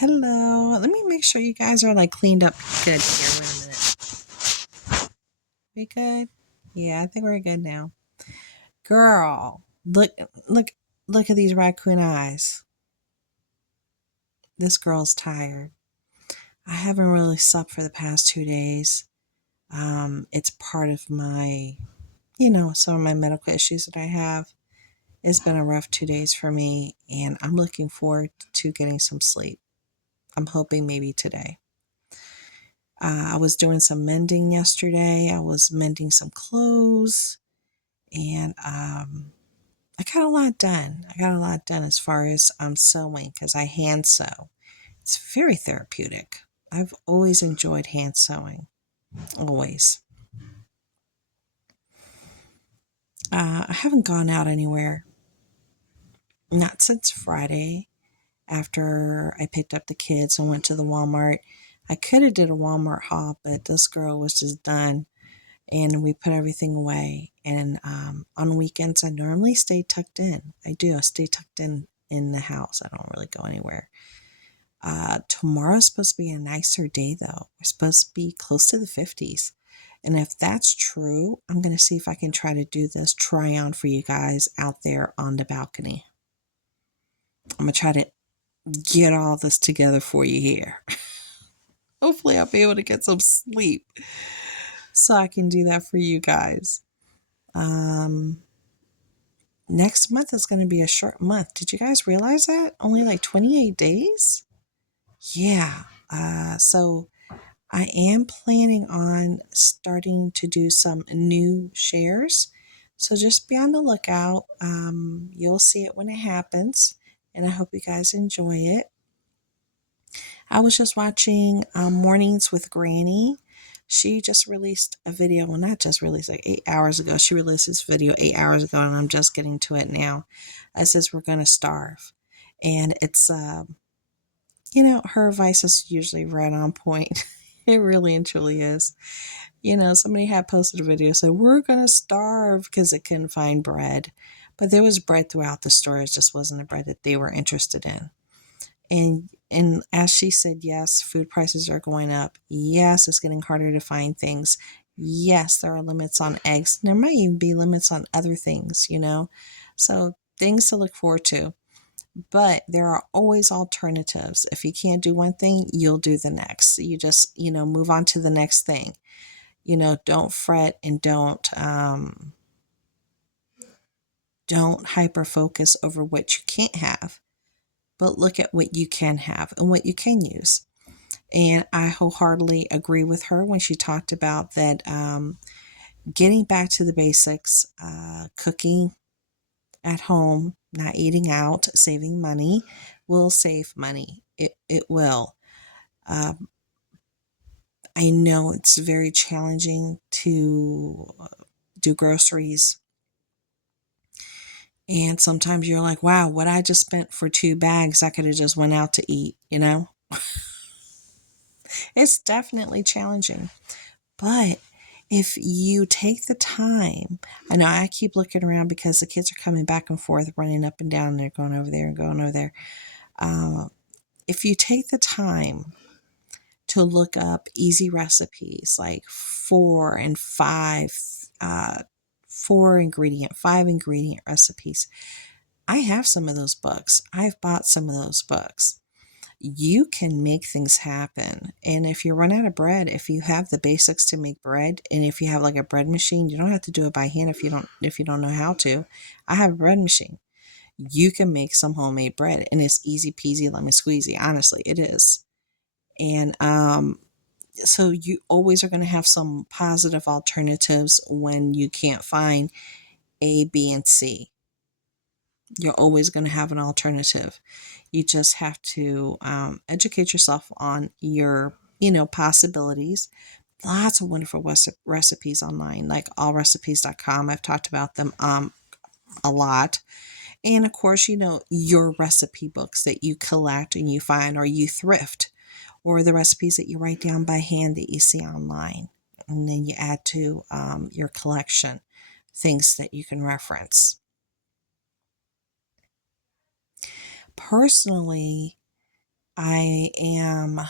Hello. Let me make sure you guys are like cleaned up good here. Wait a minute. We good? Yeah, I think we're good now. Girl, look, look at these raccoon eyes. This girl's tired. I haven't really slept for the past 2 days. It's part of my, some of my medical issues that I have. It's been a rough 2 days for me, and I'm looking forward to getting some sleep. I'm hoping maybe today. I was doing some mending yesterday. I was mending some clothes, and I got a lot done. I got a lot done as far as sewing because I hand sew. It's very therapeutic. I've always enjoyed hand sewing, always. I haven't gone out anywhere, not since Friday after I picked up the kids and went to the Walmart. I could have did a Walmart haul, but this girl was just done and we put everything away. And on weekends, I normally stay tucked in. I do. I stay tucked in the house. I don't really go anywhere. Tomorrow's supposed to be a nicer day, though. We're supposed to be close to the 50s. And if that's true, I'm going to see if I can try to do this try on for you guys out there on the balcony. I'm going to try to get all this together for you here. Hopefully, I'll be able to get some sleep so I can do that for you guys. Next month is going to be a short month. Did you guys realize that? Only like 28 days? Yeah. So I am planning on starting to do some new shares. So just be on the lookout. You'll see it when it happens. And I hope you guys enjoy it. I was just watching Mornings with Granny. She just released a video. Well, not just released, like 8 hours ago. She released this video 8 hours ago, and I'm just getting to it now. It says, "We're going to starve." And it's, her advice is usually right on point. It really and truly is. Somebody had posted a video said, "We're going to starve," because it couldn't find bread. But there was bread throughout the store. It just wasn't the bread that they were interested in. And as she said, yes, food prices are going up. Yes, it's getting harder to find things. Yes, there are limits on eggs. There might even be limits on other things, So things to look forward to. But there are always alternatives. If you can't do one thing, you'll do the next. You just, move on to the next thing. Don't fret and don't hyper focus over what you can't have, but look at what you can have and what you can use. And I wholeheartedly agree with her when she talked about that getting back to the basics, cooking at home, not eating out, saving money will save money. It will. I know it's very challenging to do groceries. And sometimes you're like, wow, what I just spent for 2 bags, I could have just went out to eat, It's definitely challenging. But if you take the time, I know I keep looking around because the kids are coming back and forth, running up and down, and they're going over there and going over there. If you take the time to look up easy recipes like 5 ingredient recipes, I have some of those books. I've bought some of those books. You can make things happen. And if you run out of bread, if you have the basics to make bread, and if you have like a bread machine, you don't have to do it by hand if you don't know how to. I have a bread machine. You can make some homemade bread, and it's easy peasy lemon squeezy. Honestly, it is. And so you always are going to have some positive alternatives when you can't find A, B, and C. You're always going to have an alternative. You just have to educate yourself on your, possibilities. Lots of wonderful recipes online, like allrecipes.com. I've talked about them a lot. And of course, your recipe books that you collect and you find, or you thrift, or the recipes that you write down by hand that you see online. And then you add to your collection things that you can reference. Personally, I am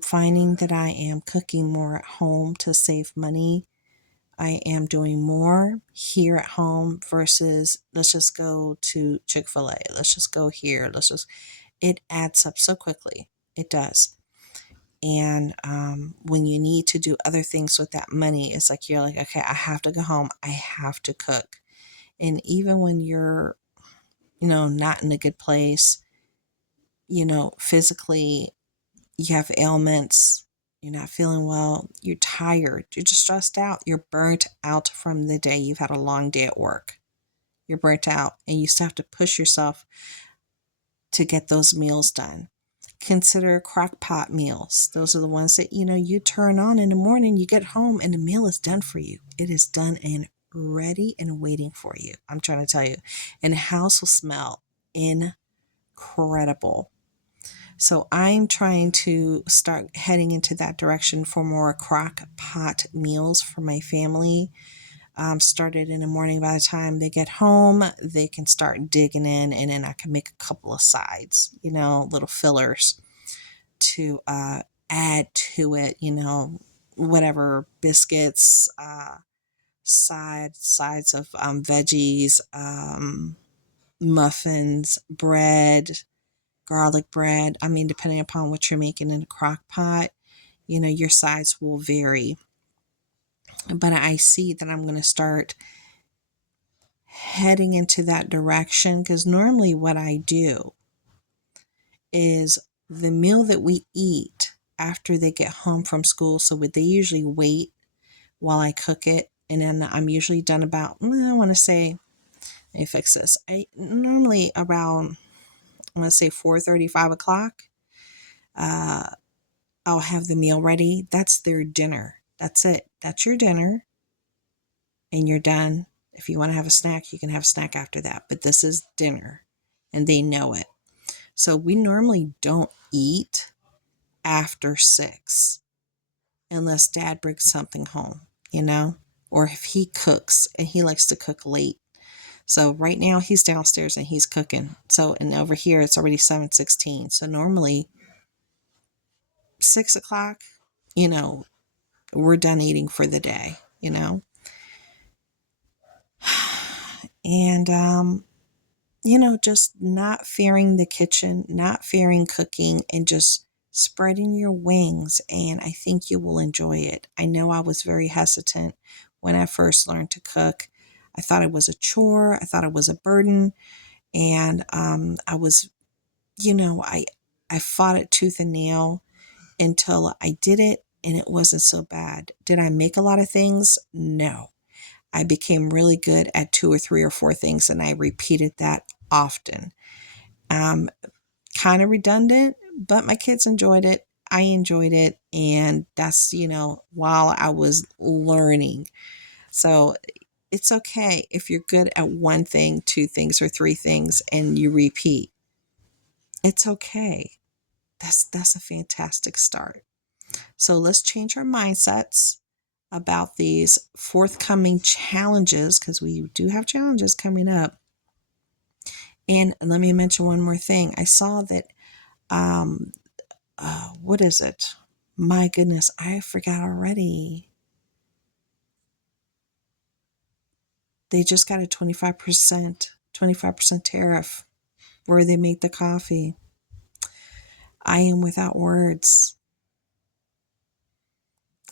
finding that I am cooking more at home to save money. I am doing more here at home versus let's just go to Chick-fil-A. Let's just go here. It adds up so quickly. It does. And when you need to do other things with that money, it's like you're like, okay, I have to go home. I have to cook. And even when you're, not in a good place, physically, you have ailments, you're not feeling well, you're tired, you're just stressed out, you're burnt out from the day. You've had a long day at work. You're burnt out, and you still have to push yourself to get those meals done. Consider crock pot meals. Those are the ones that, you turn on in the morning, you get home, and the meal is done for you. It is done and ready and waiting for you. I'm trying to tell you. And the house will smell incredible. So I'm trying to start heading into that direction for more crock pot meals for my family. Started in the morning. By the time they get home, they can start digging in, and then I can make a couple of sides, little fillers to add to it, whatever biscuits, sides of veggies, muffins, bread, garlic bread. I mean, depending upon what you're making in a crock pot, your sides will vary. But I see that I'm going to start heading into that direction, because normally what I do is the meal that we eat after they get home from school. So they usually wait while I cook it. And then I'm usually done about, I want to say, let me fix this. I normally around, I'm going to say 4:30, 5 o'clock. I'll have the meal ready. That's their dinner. That's it. That's your dinner. And you're done. If you want to have a snack, you can have a snack after that. But this is dinner. And they know it. So we normally don't eat after 6 unless dad brings something home, or if he cooks, and he likes to cook late. So right now he's downstairs and he's cooking. So, and over here it's already 7:16. So normally 6 o'clock, we're done eating for the day, and just not fearing the kitchen, not fearing cooking, and just spreading your wings. And I think you will enjoy it. I know I was very hesitant when I first learned to cook. I thought it was a chore. I thought it was a burden. And I was, I fought it tooth and nail until I did it, and it wasn't so bad. Did I make a lot of things? No. I became really good at 2 or 3 or 4 things, and I repeated that often. Kind of redundant, but my kids enjoyed it. I enjoyed it. And that's, while I was learning. So it's okay if you're good at 1 thing, 2 things, or 3 things, and you repeat. It's okay. That's a fantastic start. So let's change our mindsets about these forthcoming challenges, because we do have challenges coming up. And let me mention one more thing. I saw that, what is it? My goodness, I forgot already. They just got a 25% tariff where they make the coffee. I am without words.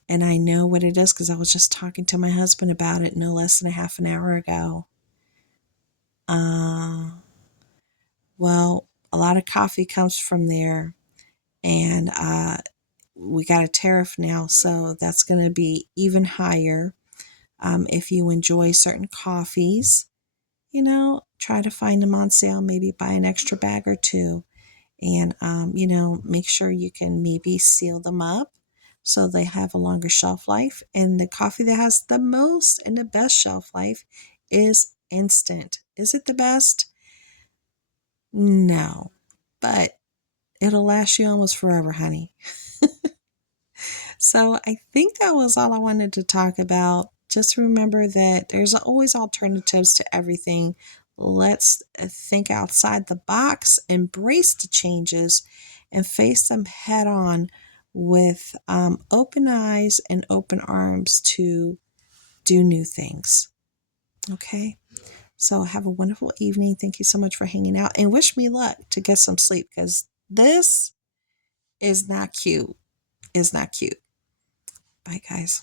And I know what it is because I was just talking to my husband about it no less than a half an hour ago. Well, a lot of coffee comes from there, and we got a tariff now, so that's going to be even higher. If you enjoy certain coffees, try to find them on sale, maybe buy an extra bag or 2, and, make sure you can maybe seal them up so they have a longer shelf life. And the coffee that has the most and the best shelf life is instant. Is it the best? No, but it'll last you almost forever, honey. So I think that was all I wanted to talk about. Just remember that there's always alternatives to everything. Let's think outside the box, embrace the changes, and face them head on with open eyes and open arms to do new things. Okay? So have a wonderful evening. Thank you so much for hanging out, and wish me luck to get some sleep, because this is not cute. It's not cute. Bye, guys.